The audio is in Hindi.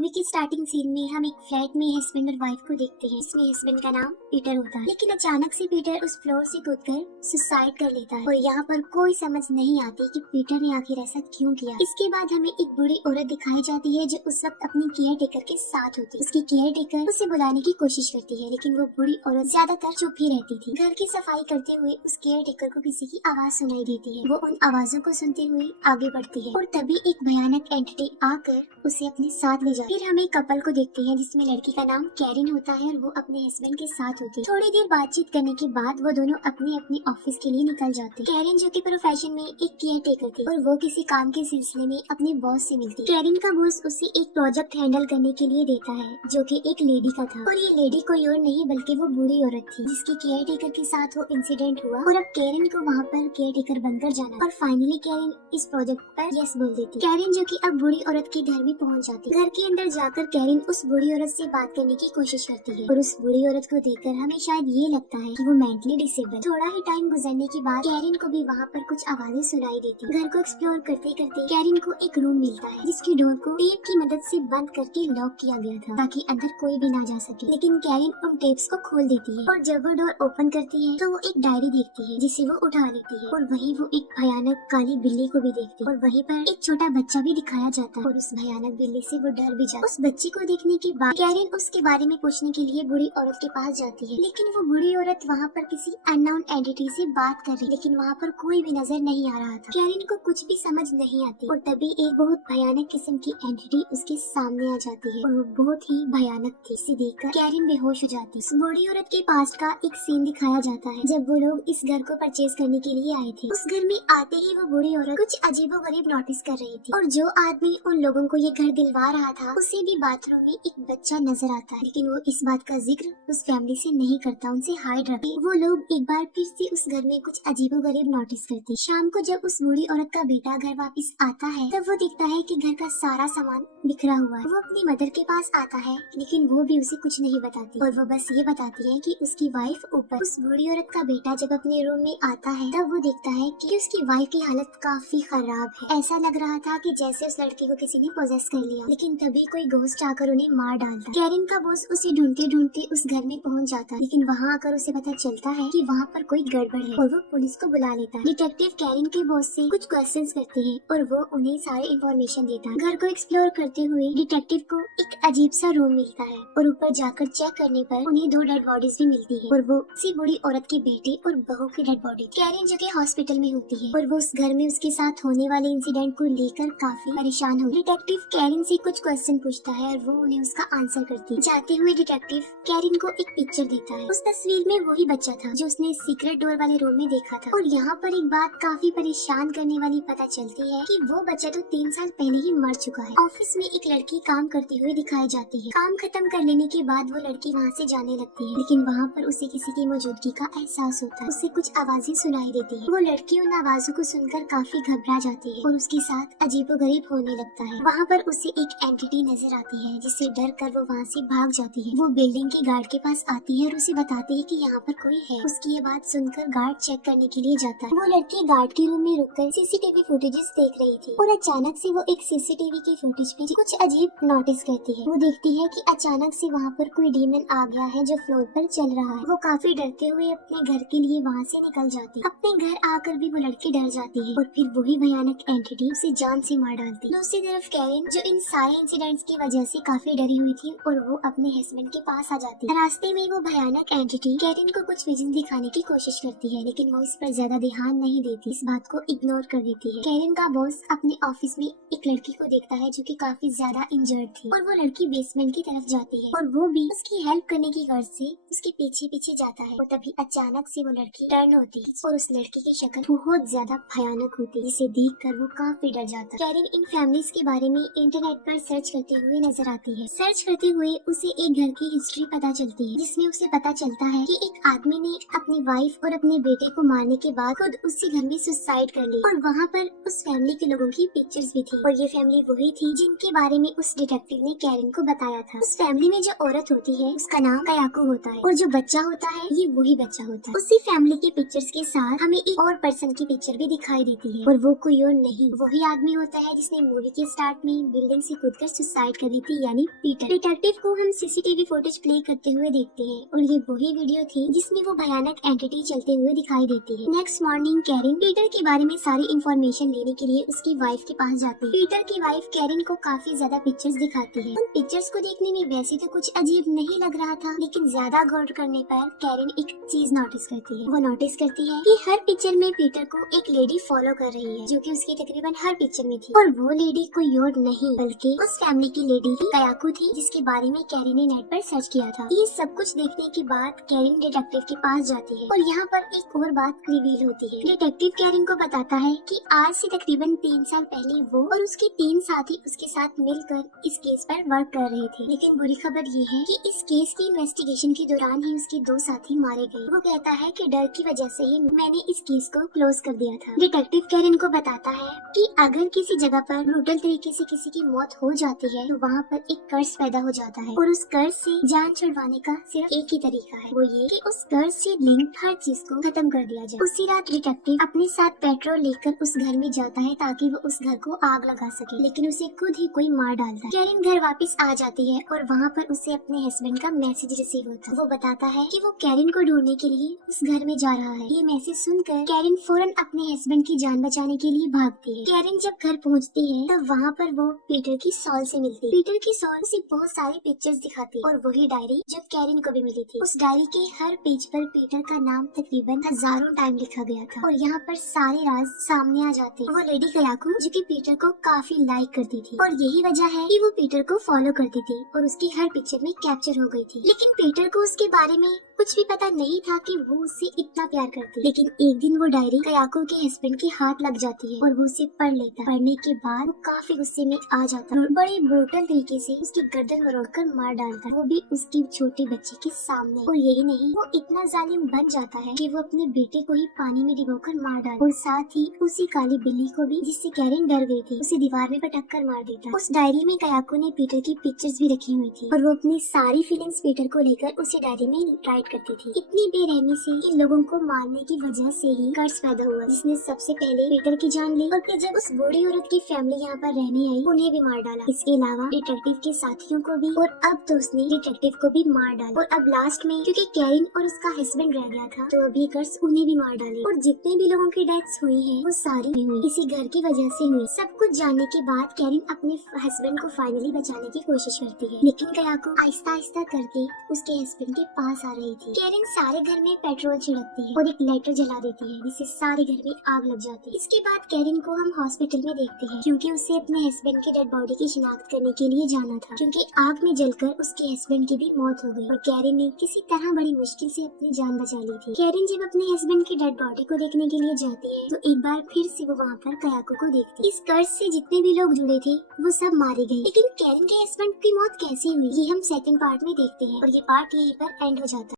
मूवी की स्टार्टिंग सीन में हम एक फ्लैट में हस्बैंड और वाइफ को देखते हैं। इसमें हस्बैंड का नाम पीटर होता है, लेकिन अचानक से पीटर उस फ्लोर से कूदकर सुसाइड कर लेता है और यहाँ पर कोई समझ नहीं आती कि पीटर ने आखिर ऐसा क्यों किया। इसके बाद हमें एक बूढ़ी औरत दिखाई जाती है जो उस वक्त अपनी केयर टेकर के साथ होती है। उसकी केयर टेकर उसे बुलाने की कोशिश करती है, लेकिन वो बूढ़ी औरत ज्यादातर चुप ही रहती थी। घर की सफाई करते हुए उस केयर टेकर को किसी की आवाज सुनाई देती है। वो उन आवाजों को सुनते हुए आगे बढ़ती है और तभी एक भयानक एंटिटी आकर उसे अपने साथ ले जाती है। फिर हम एक कपल को देखते हैं जिसमें लड़की का नाम कैरिन होता है और वो अपने हस्बैंड के साथ होती है। थोड़ी देर बातचीत करने के बाद वो दोनों अपने अपने ऑफिस के लिए निकल जाते हैं। कैरिन जो कि प्रोफेशन में एक केयर टेकर थी और वो किसी काम के सिलसिले में अपने बॉस से मिलती है। कैरिन का बॉस उसे एक प्रोजेक्ट हैंडल करने के लिए देता है जो कि एक लेडी का था और ये लेडी कोई और नहीं बल्कि वो बूढ़ी औरत थी जिसके केयर टेकर के साथ वो इंसिडेंट हुआ और अब कैरिन को वहाँ पर केयर टेकर बनकर जाना और फाइनली कैरिन इस प्रोजेक्ट पर यस बोल देती है। कैरिन जो कि अब बूढ़ी औरत के घर भी पहुँच जाती है। घर के अंदर जाकर कैरिन उस बूढ़ी औरत से बात करने की कोशिश करती है और उस बूढ़ी औरत को देखकर हमें शायद ये लगता है कि वो मेंटली डिसेबल। थोड़ा ही टाइम गुजरने के बाद कैरिन को भी वहाँ पर कुछ आवाजें सुनाई देती। घर को एक्सप्लोर करते करते कैरिन को एक रूम मिलता है जिसकी डोर को टेप की मदद से बंद करके लॉक किया गया था ताकि अंदर कोई भी ना जा सके, लेकिन कैरिन उन टेप्स को खोल देती है और जब वो डोर ओपन करती है तो वो एक डायरी देखती है जिसे वो उठा लेती है और वहीं वो एक भयानक काली बिल्ली को भी देखती है और वहीं पर एक छोटा बच्चा भी दिखाया जाता है और उस भयानक बिल्ली से वो डर भी जाता है। उस बच्चे को देखने के बाद कैरिन उसके बारे में पूछने के लिए बूढ़ी औरत के पास जाती है, लेकिन वो बूढ़ी औरत वहाँ पर किसी अननोन एंटिटी से बात कर रही, लेकिन वहाँ पर कोई भी नजर नहीं आ रहा था। कैरिन को कुछ भी समझ नहीं आती और तभी एक बहुत भयानक किस्म की एंटिटी उसके सामने आ जाती है और वो बहुत ही भयानक थी। इसे देखकर कैरिन बेहोश हो जाती है। उस बूढ़ी औरत के पास का एक सीन दिखाया जाता है जब वो लोग इस घर को परचेज करने के लिए आए थे। उस घर में आते ही वो बूढ़ी औरत कुछ अजीबोगरीब नोटिस कर रही थी और जो आदमी उन लोगों को ये घर दिलवा रहा था उसे भी बाथरूम में एक बच्चा नजर आता है, लेकिन वो इस बात का जिक्र उस फैमिली से नहीं करता, उनसे हाइड रखते। वो लोग एक बार फिर से उस घर में कुछ अजीबोगरीब नोटिस करते। शाम को जब उस बूढ़ी औरत का बेटा घर वापस आता है तब वो देखता है कि घर का सारा सामान बिखरा हुआ है। वो अपनी मदर के पास आता है लेकिन वो भी उसे कुछ नहीं बताती और वो बस ये बताती है कि उसकी वाइफ ऊपर। उस बूढ़ी औरत का बेटा जब अपने रूम में आता है तब वो देखता है कि उसकी वाइफ की हालत काफी खराब है। ऐसा लग रहा था कि जैसे उस लड़के को किसी ने पोजेस कर लिया, लेकिन तभी कोई घोस्ट आकर उन्हें मार डालता। कैरिन का बॉस उसे ढूंढते ढूंढते उस घर में पहुंच जाता है, लेकिन वहां आकर उसे पता चलता है कि वहां पर कोई गड़बड़ है और वो पुलिस को बुला लेता है। डिटेक्टिव कैरिन के बॉस से कुछ क्वेश्चंस करते हैं और वो उन्हें सारे इंफॉर्मेशन देता है। घर को एक्सप्लोर करते हुए डिटेक्टिव को एक अजीब सा रूम मिलता है और ऊपर जाकर चेक करने पर उन्हें 2 डेड बॉडीज भी मिलती है और वो उसी बूढ़ी औरत के बेटे और बहू की डेड बॉडी। कैरिन जो कि हॉस्पिटल में होती है और वो उस घर में उसके साथ होने वाले इंसिडेंट को लेकर काफी परेशान हो। डिटेक्टिव कैरिन से कुछ क्वेश्चन पूछता है और वो उन्हें उसका आंसर करती है। जाते हुए डिटेक्टिव कैरिन को एक पिक्चर देता है। उस तस्वीर में वही बच्चा था जो उसने सीक्रेट डोर वाले रूम में देखा था और यहाँ पर एक बात काफी परेशान करने वाली पता चलती है कि वो बच्चा तो 3 साल पहले ही मर चुका है। ऑफिस में एक लड़की काम करते हुए दिखाई जाती है। काम खत्म कर लेने के बाद वो लड़की वहाँ से जाने लगती है, लेकिन वहाँ पर उसे किसी की मौजूदगी का एहसास होता है। उसे कुछ आवाजें सुनाई देती है। वो लड़की उन आवाजों को सुनकर काफी घबरा जाती है और उसके साथ अजीबोगरीब होने लगता है। वहाँ पर उसे एक एंटिटी नजर आती है जिससे डर कर वो वहाँ से भाग जाती है। वो बिल्डिंग के गार्ड के पास आती है और उसे बताती है कि यहाँ पर कोई है। उसकी ये बात सुनकर गार्ड चेक करने के लिए जाता है। वो लड़की गार्ड के रूम में रुककर सीसीटीवी फुटेजेस देख रही थी और अचानक से वो एक सीसीटीवी की फुटेज में कुछ अजीब नोटिस करती है। वो देखती है कि अचानक से वहाँ पर कोई डीमन आ गया है जो फ्लोर पर चल रहा है। वो काफी डरते हुए अपने घर के लिए वहाँ से निकल जाती है। अपने घर आकर भी वो लड़की डर जाती है और फिर वही भयानक एंटिटी उसे जान से मार डालती है। दूसरी तरफ कैरिन जो इन सारे इंसिडेंट्स की वजह से काफी डरी हुई थी और वो अपने हस्बैंड के पास आ जाती है। रास्ते में वो भयानक एंटिटी कैरिन को कुछ विजन दिखाने की कोशिश करती है, लेकिन वो इस पर ज्यादा ध्यान नहीं देती, इस बात को इग्नोर कर देती है। कैरिन का बॉस अपने ऑफिस में एक लड़की को देखता है जो कि काफी ज्यादा इंजर्ड थी और वो लड़की बेसमेंट की तरफ जाती है और वो भी उसकी हेल्प करने की गर्ज से उसके पीछे पीछे जाता है और तभी अचानक से वो लड़की टर्न होती है और उस लड़की की शक्ल बहुत ज्यादा भयानक होती है, जिसे देख कर वो काफी डर जाता है। कैरिन इन फैमिलीज के बारे में इंटरनेट पर सर्च करते हुए नजर आती है। सर्च करते हुए उसे एक घर की हिस्ट्री पता चलती है जिसमें उसे पता चलता है कि एक आदमी ने अपनी वाइफ और अपने बेटे को मारने के बाद खुद उसी घर में सुसाइड कर ली और वहाँ पर उस फैमिली के लोगों की पिक्चर्स भी थी और ये फैमिली वही थी जिनके बारे में उस डिटेक्टिव ने कैरिन को बताया था। उस फैमिली में जो औरत होती है उसका नाम कयाको होता है और जो बच्चा होता है ये वही बच्चा होता है। उसी फैमिली के पिक्चर्स के साथ हमें एक और पर्सन की पिक्चर भी दिखाई देती है और वो कोई और नहीं, वही आदमी होता है जिसने मूवी के स्टार्ट में बिल्डिंग से कूदकर सुसाइड कर ली थी, यानी पीटर। डिटेक्टिव को हम सीसीटीवी फुटेज प्ले करते हुए देखते हैं और ये वही वीडियो थी जिसमें वो भयानक एंटिटी चलते हुए दिखाई देती है। नेक्स्ट मॉर्निंग कैरिन पीटर के बारे में सारी इंफॉर्मेशन लेने के लिए उसकी वाइफ के पास जाती है। पीटर की वाइफ कैरिन को काफी ज्यादा पिक्चर्स दिखाती है। उन पिक्चर्स को देखने में वैसे तो कुछ अजीब नहीं लग रहा था, लेकिन ज्यादा गौर करने पर कैरिन एक चीज नोटिस करती है। वो नोटिस करती है कि हर पिक्चर में पीटर को एक लेडी फॉलो कर रही है, जो कि उसकी तकरीबन हर पिक्चर में थी। और वो लेडी कोई और नहीं बल्कि उस फैमिली की लेडी ही कयाको थी, जिसके बारे में कैरिन ने नेट पर सर्च किया था। ये सब कुछ देखने के बाद कैरिन डिटेक्टिव के पास जाती है और यहाँ पर एक और बात रिवील होती है। डिटेक्टिव कैरिन को बताता है कि आज से तकरीबन 3 साल पहले वो और उसके 3 साथी उसके साथ मिलकर इस केस पर वर्क कर रहे थे। लेकिन बुरी खबर ये है कि इस केस की इन्वेस्टिगेशन के दौरान ही उसके 2 साथी मारे गए। वो कहता है कि डर की वजह से ही मैंने इस केस को क्लोज कर दिया था। डिटेक्टिव कैरिन को बताता है कि अगर किसी जगह पर ब्रूटल तरीके से किसी की मौत हो जाती है तो वहाँ पर एक कर्ज पैदा हो जाता है और उस कर्ज से जान छुड़वाने का सिर्फ एक ही तरीका है, वो ये कि उस कर्ज से लिंक हर चीज को खत्म कर दिया जाए। उसी रात डिटेक्टिव अपने साथ पेट्रोल लेकर उस घर में जाता है ताकि वो उस घर को आग लगा सके, लेकिन उसे खुद ही कोई मार डालता है। कैरिन घर वापस आ जाती है और वहाँ पर उसे अपने हस्बैंड का मैसेज रिसीव होता है। वो बताता है कि वो कैरिन को ढूंढने के लिए उस घर में जा रहा है। ये मैसेज सुनकर कैरिन फौरन अपने हस्बैंड की जान बचाने के लिए भागती है। कैरिन जब घर पहुँचती है तब वहाँ पर वो पीटर की सॉल से मिलती है। पीटर की सॉल उसे बहुत सारी पिक्चर्स दिखाती है और वही डायरी जो कैरिन को भी मिली थी। उस डायरी के हर पेज पर पीटर का नाम तकरीबन हजारों टाइम लिखा गया था और यहाँ पर सारे राज सामने आ जाते हैं। वो लेडी कयाको जो कि पीटर को काफी लाइक करती थी और यही वजह है कि वो पीटर को फॉलो करती थी और उसकी हर पिक्चर में कैप्चर हो गई थी। लेकिन पीटर को उसके बारे में कुछ भी पता नहीं था कि वो उससे इतना प्यार करती। लेकिन एक दिन वो डायरी कयाको के हस्बैंड के हाथ लग जाती है और वो उसे पढ़ लेता। पढ़ने के बाद वो काफी गुस्से में आ जाता और बड़े ब्रूटल तरीके से उसकी गर्दन मरोड़कर मार डालता, वो भी उसकी छोटे बच्चे के सामने। और यही नहीं, वो इतना जालिम बन जाता है कि वो अपने बेटे को ही पानी में डुबोकर मार डालता और साथ ही उसी काली बिल्ली को भी, जिससे कैरिन डर गई थी, उसे दीवार में पटक कर मार देता। उस डायरी में कयाको ने पीटर की पिक्चर्स भी रखी हुई थी और वो अपनी सारी फीलिंग्स पीटर को लेकर उसी डायरी में राइट करती थी। इतनी बेरहमी से इन लोगों को मारने की वजह से ही कर्ज पैदा हुआ, जिसने सबसे पहले पीटर की जान ली और फिर जब उस बूढ़ी औरत की फैमिली यहाँ पर रहने आई उन्हें भी मार डाला। इसके अलावा डिटेक्टिव के साथियों को भी, और अब तो उसने डिटेक्टिव को भी मार डाला। और अब लास्ट में क्योंकि कैरिन और उसका हस्बैंड रह गया था तो अभी कर्ज उन्हें भी मार डाले। और जितने भी लोगों की डेथ्स हुई है वो सारी हुई इसी घर की वजह से हुई। सब कुछ जानने के बाद कैरिन अपने हस्बैंड को फाइनली बचाने की कोशिश करती है, लेकिन कयाको आहिस्ता आहिस्ता करके उसके हस्बैंड के पास आ रही थी। कैरिन सारे घर में पेट्रोल छिड़कती है और एक लाइटर जला देती है, जिससे सारे घर में आग लग जाती है। इसके बाद कैरिन को हम हॉस्पिटल में देखते हैं क्योंकि उसे अपने हस्बैंड की डेड बॉडी की शिनाख्त करने के लिए जाना था, क्योंकि आग में जलकर उसके हस्बैंड की भी मौत हो गई और कैरिन ने किसी तरह बड़ी मुश्किल से अपनी जान बचा ली थी। कैरिन जब अपने हस्बैंड की डेड बॉडी को देखने के लिए जाती है तो एक बार फिर से वो वहाँ पर कयाको को देखती है। इस कर्ज से जितने भी लोग जुड़े थे वो सब मारे गए, लेकिन कैरिन के हस्बैंड की मौत कैसे हुई ये हम सेकंड पार्ट में देखते हैं और ये पार्ट यहीं पर एंड हो जाता है।